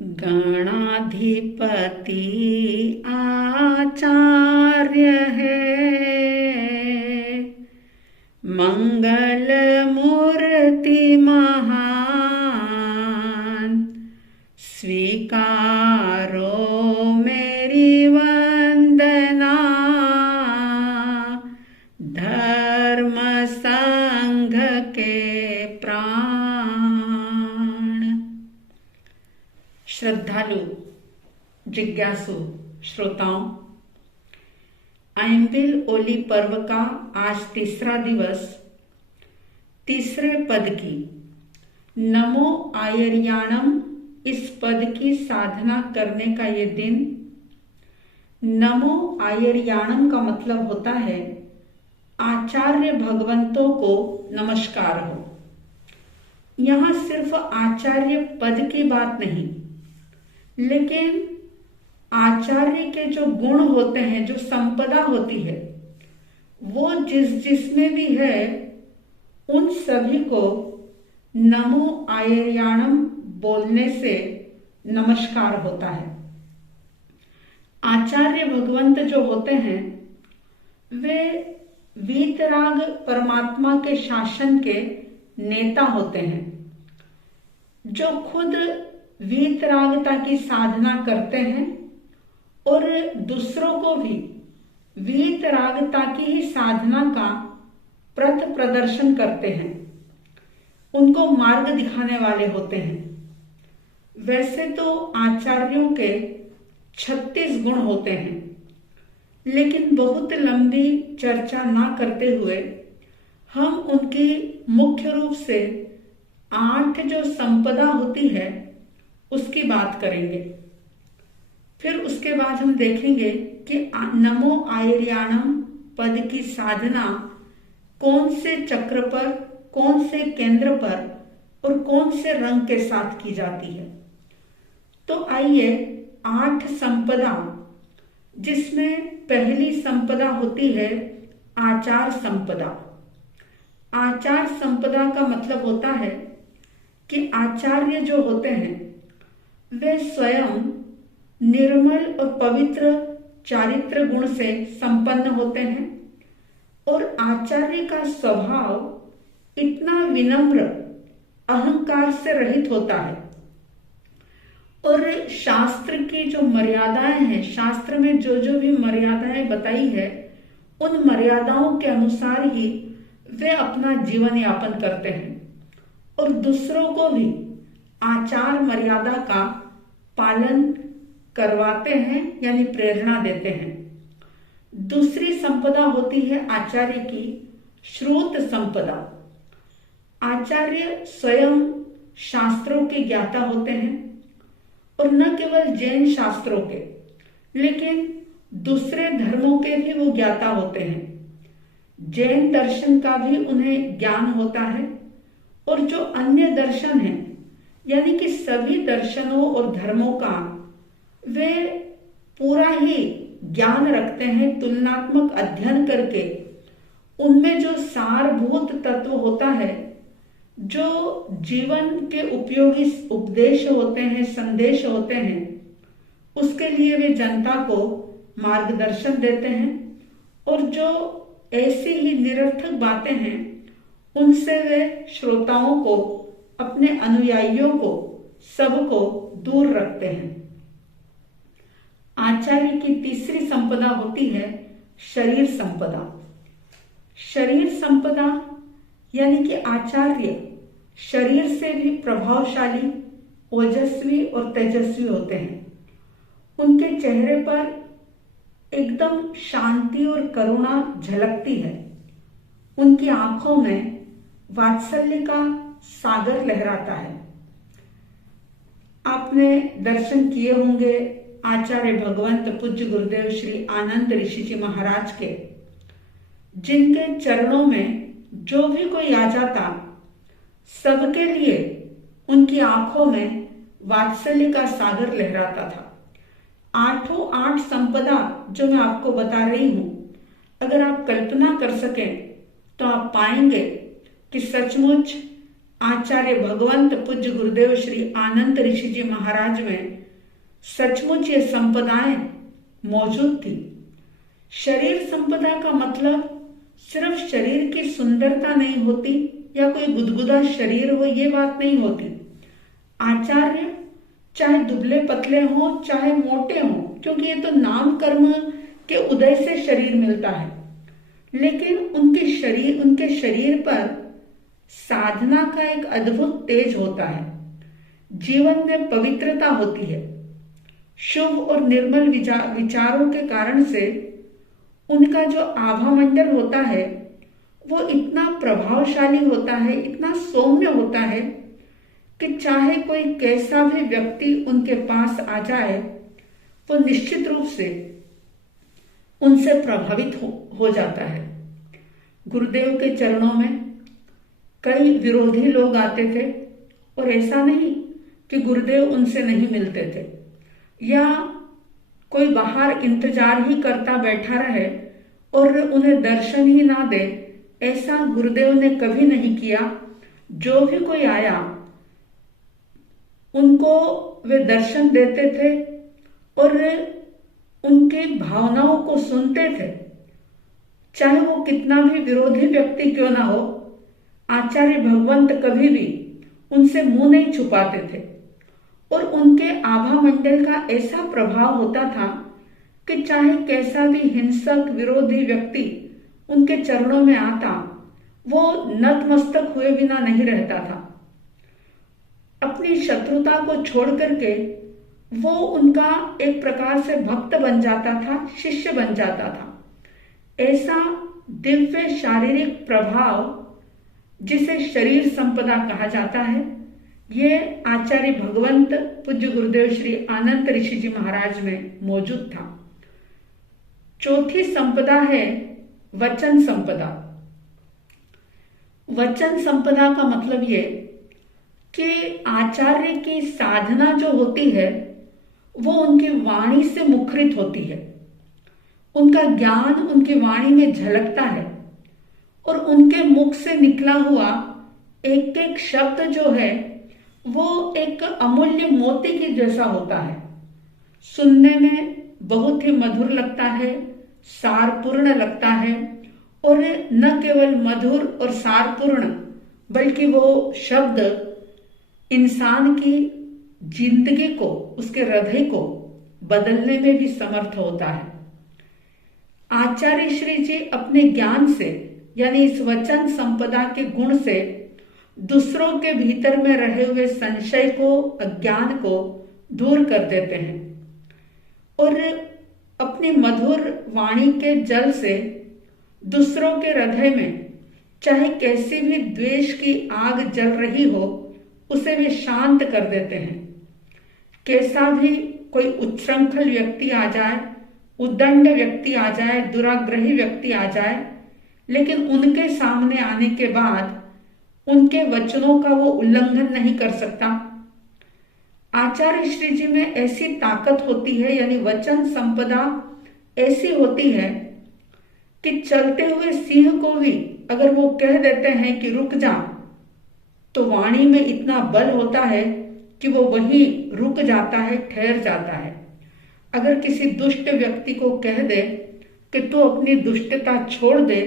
गणाधिपति आचार्य है, मंगल मूर्ति महान, स्वीकारो मेरी वंदना, धर्म संघ के प्राण। श्रद्धालु जिज्ञासु श्रोताओं, आयंबिल ओली पर्व का आज तीसरा दिवस, तीसरे पद की नमो आयर्याणम इस पद की साधना करने का ये दिन। नमो आयर्याणम का मतलब होता है आचार्य भगवंतों को नमस्कार हो। यहां सिर्फ आचार्य पद की बात नहीं, लेकिन आचार्य के जो गुण होते हैं, जो संपदा होती है, वो जिसमें भी है, उन सभी को नमो आयर्याणम बोलने से नमस्कार होता है। आचार्य भगवंत जो होते हैं वे वीतराग परमात्मा के शासन के नेता होते हैं, जो खुद वीतरागता की साधना करते हैं और दूसरों को भी वीतरागता की ही साधना का पथ प्रदर्शन करते हैं, उनको मार्ग दिखाने वाले होते हैं। वैसे तो आचार्यों के 36 गुण होते हैं, लेकिन बहुत लंबी चर्चा ना करते हुए हम उनकी मुख्य रूप से 8 जो संपदा होती है उसकी बात करेंगे। फिर उसके बाद हम देखेंगे कि नमो आयर्याणम पद की साधना कौन से चक्र पर, कौन से केंद्र पर और कौन से रंग के साथ की जाती है। तो आइए 8 संपदा, जिसमें पहली संपदा होती है आचार संपदा। आचार संपदा का मतलब होता है कि आचार्य जो होते हैं वे स्वयं निर्मल और पवित्र चारित्र गुण से संपन्न होते हैं और आचार्य का स्वभाव इतना विनम्र, अहंकार से रहित होता है और शास्त्र की जो मर्यादाएं हैं, शास्त्र में जो जो भी मर्यादाएं बताई है, उन मर्यादाओं के अनुसार ही वे अपना जीवन यापन करते हैं और दूसरों को भी आचार मर्यादा का पालन करवाते हैं, यानी प्रेरणा देते हैं। दूसरी संपदा होती है आचार्य की श्रुत संपदा। आचार्य स्वयं शास्त्रों के ज्ञाता होते हैं और न केवल जैन शास्त्रों के, लेकिन दूसरे धर्मों के भी वो ज्ञाता होते हैं। जैन दर्शन का भी उन्हें ज्ञान होता है और जो अन्य दर्शन हैं, यानी कि सभी दर्शनों और धर्मों का वे पूरा ही ज्ञान रखते हैं। तुलनात्मक अध्ययन करके उनमें जो सारभूत तत्व होता है, जो जीवन के उपयोगी उपदेश होते हैं, संदेश होते हैं, उसके लिए वे जनता को मार्गदर्शन देते हैं और जो ऐसी ही निरर्थक बातें हैं उनसे वे श्रोताओं को, अपने अनुयायियों को, सबको दूर रखते हैं। आचार्य की तीसरी संपदा होती है शरीर संपदा। शरीर संपदा यानी कि आचार्य शरीर से भी प्रभावशाली, ओजस्वी और तेजस्वी होते हैं। उनके चेहरे पर एकदम शांति और करुणा झलकती है। उनकी आंखों में वात्सल्य का सागर लहराता है। आपने दर्शन किए होंगे आचार्य भगवंत पूज्य गुरुदेव श्री आनंद ऋषि जी महाराज के, जिनके चरणों में जो भी कोई आ जाता, सबके लिए उनकी आंखों में वात्सल्य का सागर लहराता था। 8 संपदा जो मैं आपको बता रही हूं, अगर आप कल्पना कर सकें तो आप पाएंगे कि सचमुच आचार्य भगवंत पूज्य गुरुदेव श्री आनंद ऋषि जी महाराज में सचमुच ये संपदाएं मौजूद थी। शरीर संपदा का मतलब सिर्फ शरीर की सुंदरता नहीं होती या कोई गुदगुदा शरीर हो, ये बात नहीं होती। आचार्य चाहे दुबले पतले हों चाहे मोटे हों, क्योंकि ये तो नाम कर्म के उदय से शरीर मिलता है, लेकिन उनके शरीर पर साधना का एक अद्भुत तेज होता है। जीवन में पवित्रता होती है। शुभ और निर्मल विचारों के कारण से उनका जो आभा मंडल होता है वो इतना प्रभावशाली होता है, इतना सौम्य होता है कि चाहे कोई कैसा भी व्यक्ति उनके पास आ जाए वो निश्चित रूप से उनसे प्रभावित हो जाता है। गुरुदेव के चरणों में कई विरोधी लोग आते थे और ऐसा नहीं कि गुरुदेव उनसे नहीं मिलते थे या कोई बाहर इंतजार ही करता बैठा रहे और उन्हें दर्शन ही ना दे, ऐसा गुरुदेव ने कभी नहीं किया। जो भी कोई आया उनको वे दर्शन देते थे और उनकी भावनाओं को सुनते थे, चाहे वो कितना भी विरोधी व्यक्ति क्यों ना हो। आचार्य भगवंत कभी भी उनसे मुंह नहीं छुपाते थे और उनके आभा मंडल का ऐसा प्रभाव होता था कि चाहे कैसा भी हिंसक विरोधी व्यक्ति उनके चरणों में आता, वो नतमस्तक हुए बिना नहीं रहता था। अपनी शत्रुता को छोड़ करके वो उनका एक प्रकार से भक्त बन जाता था, शिष्य बन जाता था। ऐसा दिव्य शारीरिक प्रभाव जिसे शरीर संपदा कहा जाता है, ये आचार्य भगवंत पूज्य गुरुदेव श्री आनंद ऋषि जी महाराज में मौजूद था। चौथी संपदा है वचन संपदा। वचन संपदा का मतलब ये कि आचार्य की साधना जो होती है वो उनकी वाणी से मुखरित होती है। उनका ज्ञान उनकी वाणी में झलकता है और उनके मुख से निकला हुआ एक एक शब्द जो है वो एक अमूल्य मोती की जैसा होता है। सुनने में बहुत ही मधुर लगता है, सारपूर्ण लगता है और न केवल मधुर और सारपूर्ण बल्कि वो शब्द इंसान की जिंदगी को, उसके हृदय को बदलने में भी समर्थ होता है। आचार्य श्री जी अपने ज्ञान से यानी इस वचन संपदा के गुण से दूसरों के भीतर में रहे हुए संशय को, अज्ञान को दूर कर देते हैं और अपनी मधुर वाणी के जल से दूसरों के हृदय में चाहे कैसी भी द्वेष की आग जल रही हो उसे वे शांत कर देते हैं। कैसा भी कोई उच्छृंखल व्यक्ति आ जाए, उद्दंड व्यक्ति आ जाए, दुराग्रही व्यक्ति आ जाए, लेकिन उनके सामने आने के बाद उनके वचनों का वो उल्लंघन नहीं कर सकता। आचार्य श्री जी में ऐसी ताकत होती है, यानी वचन संपदा ऐसी होती है कि चलते हुए सिंह को भी अगर वो कह देते हैं कि रुक जा, तो वाणी में इतना बल होता है कि वो वहीं रुक जाता है, ठहर जाता है। अगर किसी दुष्ट व्यक्ति को कह दे कि तू अपनी दुष्टता छोड़ दे,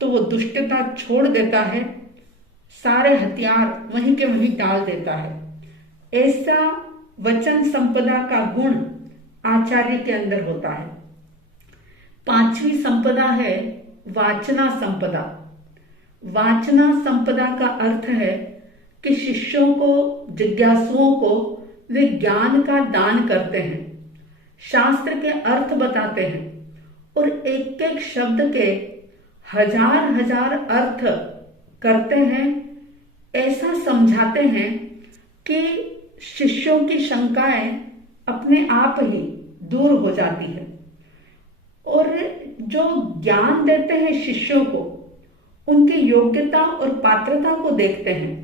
तो वो दुष्टता छोड़ देता है, सारे हथियार वहीं के वहीं डाल देता है। ऐसा वचन संपदा का गुण आचार्य के अंदर होता है। पांचवी संपदा है वाचना संपदा। वाचना संपदा का अर्थ है कि शिष्यों को, जिज्ञासुओं को वे ज्ञान का दान करते हैं, शास्त्र के अर्थ बताते हैं और एक एक शब्द के हजार हजार अर्थ करते हैं। ऐसा समझाते हैं कि शिष्यों की शंकाएं अपने आप ही दूर हो जाती है और जो ज्ञान देते हैं शिष्यों को, उनकी योग्यता और पात्रता को देखते हैं।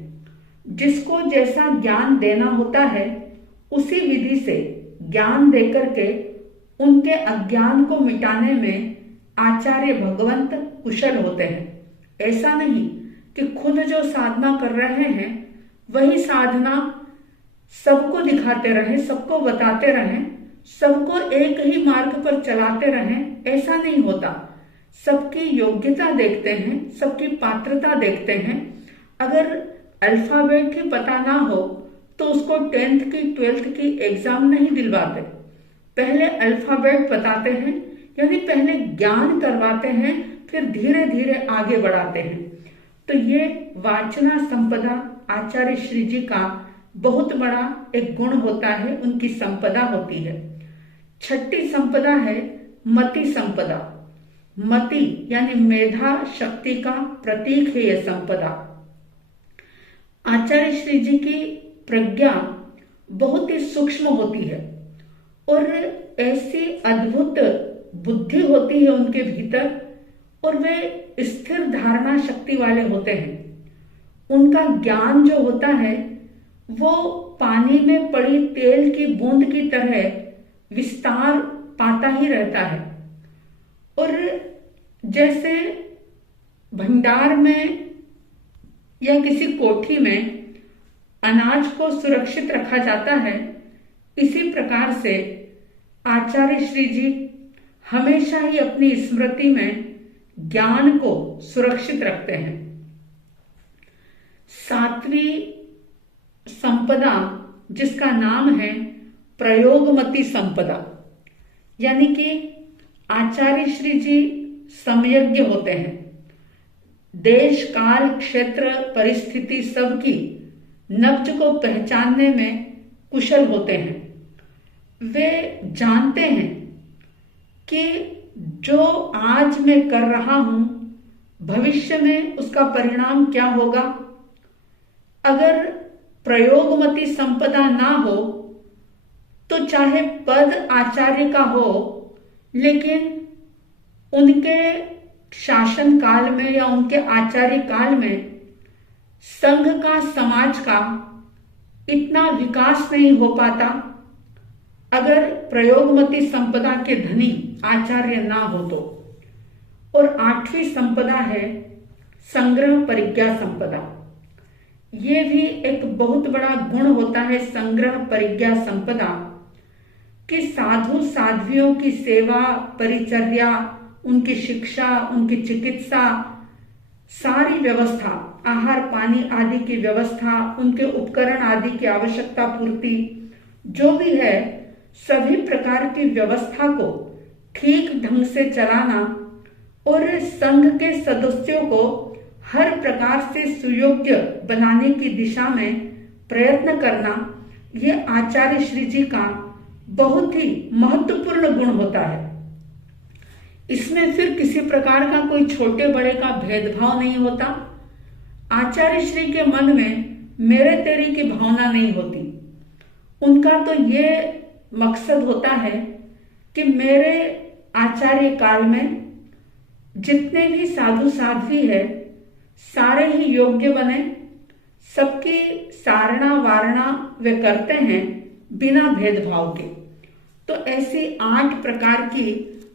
जिसको जैसा ज्ञान देना होता है उसी विधि से ज्ञान देकर के उनके अज्ञान को मिटाने में आचार्य भगवंत कुशल होते हैं। ऐसा नहीं कि खुद जो साधना कर रहे हैं वही साधना सबको दिखाते रहें, सबको बताते रहें, सबको एक ही मार्ग पर चलाते रहें, ऐसा नहीं होता। सबकी योग्यता देखते हैं, सबकी पात्रता देखते हैं। अगर अल्फाबेट ही पता ना हो तो उसको 10th की 12th की एग्जाम नहीं दिलवाते। पहले अल्फाबेट बताते हैं, यानी पहले ज्ञान करवाते हैं, फिर धीरे धीरे आगे बढ़ाते हैं। तो ये वाचना संपदा आचार्य श्री जी का बहुत बड़ा एक गुण होता है, उनकी संपदा होती है। छठी संपदा है मति संपदा। मति यानी मेधा शक्ति का प्रतीक है यह संपदा। आचार्य श्री जी की प्रज्ञा बहुत ही सूक्ष्म होती है और ऐसी अद्भुत बुद्धि होती है उनके भीतर, और वे स्थिर धारणा शक्ति वाले होते हैं। उनका ज्ञान जो होता है वो पानी में पड़ी तेल की बूंद की तरह विस्तार पाता ही रहता है। और जैसे भंडार में या किसी कोठी में अनाज को सुरक्षित रखा जाता है, इसी प्रकार से आचार्य श्री जी हमेशा ही अपनी स्मृति में ज्ञान को सुरक्षित रखते हैं। सातवीं संपदा जिसका नाम है प्रयोगमती संपदा, यानी कि आचार्य श्री जी समयज्ञ होते हैं। देश काल क्षेत्र परिस्थिति सबकी नब्ज को पहचानने में कुशल होते हैं। वे जानते हैं कि जो आज मैं कर रहा हूं भविष्य में उसका परिणाम क्या होगा। अगर प्रयोगमती संपदा ना हो तो चाहे पद आचार्य का हो, लेकिन उनके शासन काल में या उनके आचार्य काल में संघ का समाज का इतना विकास नहीं हो पाता अगर प्रयोगमती संपदा के धनी आचार्य ना हो तो। और आठवीं संपदा है संग्रह परिज्ञा संपदा। ये भी एक बहुत बड़ा गुण होता है संग्रह परिज्ञा संपदा, कि साधु साध्वियों की सेवा परिचर्या, उनकी शिक्षा, उनकी चिकित्सा, सारी व्यवस्था, आहार पानी आदि की व्यवस्था, उनके उपकरण आदि की आवश्यकता पूर्ति, जो भी है सभी प्रकार की व्यवस्था को ठीक ढंग से चलाना और संघ के सदस्यों को हर प्रकार से सुयोग्य बनाने की दिशा में प्रयत्न करना, ये आचार्य श्री जी का बहुत ही महत्वपूर्ण गुण होता है। इसमें फिर किसी प्रकार का कोई छोटे बड़े का भेदभाव नहीं होता। आचार्य श्री के मन में मेरे तेरी की भावना नहीं होती। उनका तो ये मकसद होता है कि मेरे आचार्य काल में जितने भी साधु साध्वी है सारे ही योग्य बने, सबकी सारणा वारणा वे करते हैं बिना भेदभाव के। तो ऐसी 8 प्रकार की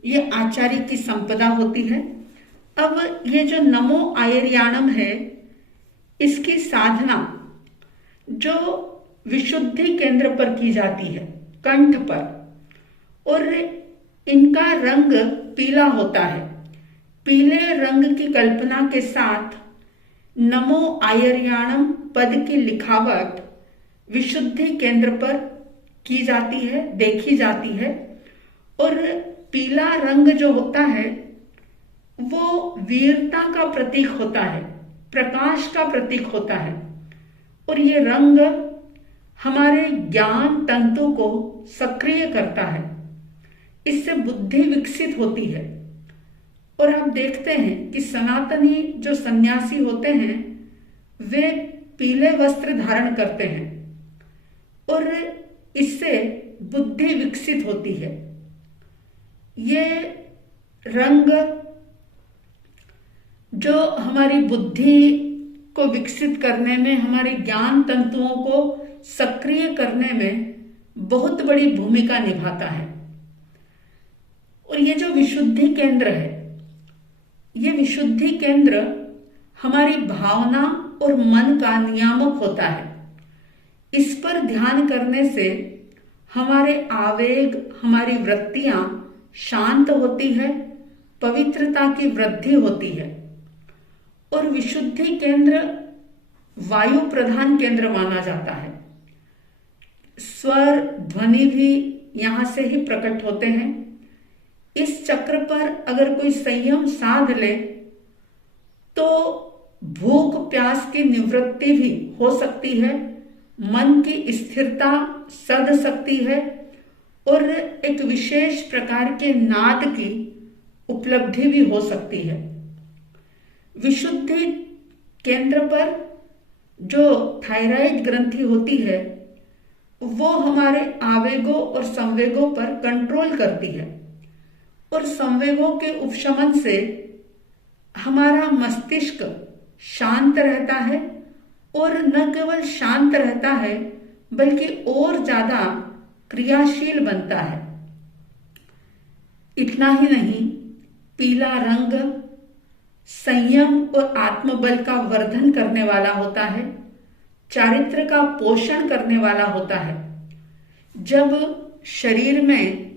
ये आचार्य की संपदा होती है। अब ये जो नमो आयर्याणम है, इसकी साधना जो विशुद्धि केंद्र पर की जाती है, कंठ पर, और इनका रंग पीला होता है। पीले रंग की कल्पना के साथ नमो आयर्याणम पद की लिखावट विशुद्धि केंद्र पर की जाती है, देखी जाती है। और पीला रंग जो होता है वो वीरता का प्रतीक होता है, प्रकाश का प्रतीक होता है। और ये रंग हमारे ज्ञान तंतु को सक्रिय करता है, इससे बुद्धि विकसित होती है। और हम देखते हैं कि सनातनी जो सन्यासी होते हैं वे पीले वस्त्र धारण करते हैं और इससे बुद्धि विकसित होती है। ये रंग जो हमारी बुद्धि को विकसित करने में, हमारे ज्ञान तंतुओं को सक्रिय करने में बहुत बड़ी भूमिका निभाता है। और ये जो विशुद्धि केंद्र है, ये विशुद्धि केंद्र हमारी भावना और मन का नियामक होता है। इस पर ध्यान करने से हमारे आवेग, हमारी वृत्तियां शांत होती है, पवित्रता की वृद्धि होती है। और विशुद्धि केंद्र वायु प्रधान केंद्र माना जाता है। स्वर, ध्वनि भी यहां से ही प्रकट होते हैं। इस चक्र पर अगर कोई संयम साध ले तो भूख प्यास की निवृत्ति भी हो सकती है, मन की स्थिरता सध सकती है और एक विशेष प्रकार के नाद की उपलब्धि भी हो सकती है। विशुद्धि केंद्र पर जो थायराइड ग्रंथि होती है वो हमारे आवेगों और संवेगों पर कंट्रोल करती है और संवेगों के उपशमन से हमारा मस्तिष्क शांत रहता है और न केवल शांत रहता है बल्कि और ज्यादा क्रियाशील बनता है। इतना ही नहीं, पीला रंग संयम और आत्मबल का वर्धन करने वाला होता है, चारित्र का पोषण करने वाला होता है। जब शरीर में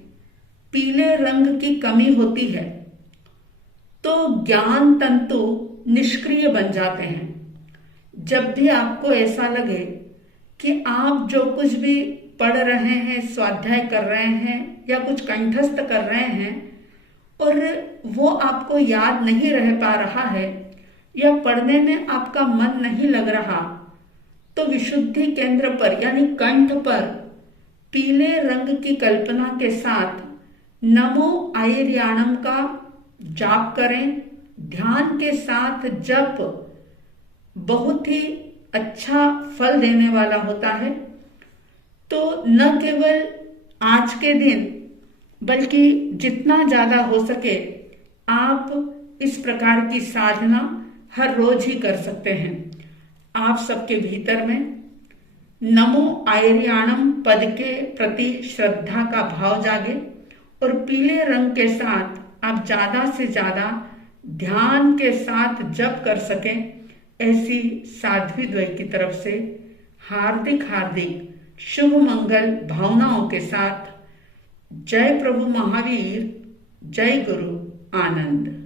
पीले रंग की कमी होती है तो ज्ञान तंतु निष्क्रिय बन जाते हैं। जब भी आपको ऐसा लगे कि आप जो कुछ भी पढ़ रहे हैं, स्वाध्याय कर रहे हैं या कुछ कंठस्थ कर रहे हैं और वो आपको याद नहीं रह पा रहा है या पढ़ने में आपका मन नहीं लग रहा, तो विशुद्धि केंद्र पर यानी कंठ पर पीले रंग की कल्पना के साथ नमो आयर्याणम का जाप करें। ध्यान के साथ जप बहुत ही अच्छा फल देने वाला होता है। तो न केवल आज के दिन बल्कि जितना ज्यादा हो सके आप इस प्रकार की साधना हर रोज ही कर सकते हैं। आप सबके भीतर में नमो आयर्याणम पद के प्रति श्रद्धा का भाव जागे और पीले रंग के साथ आप ज्यादा से ज्यादा ध्यान के साथ जप कर सकें, ऐसी साध्वी द्वय की तरफ से हार्दिक हार्दिक शुभ मंगल भावनाओं के साथ जय प्रभु महावीर, जय गुरु आनंद।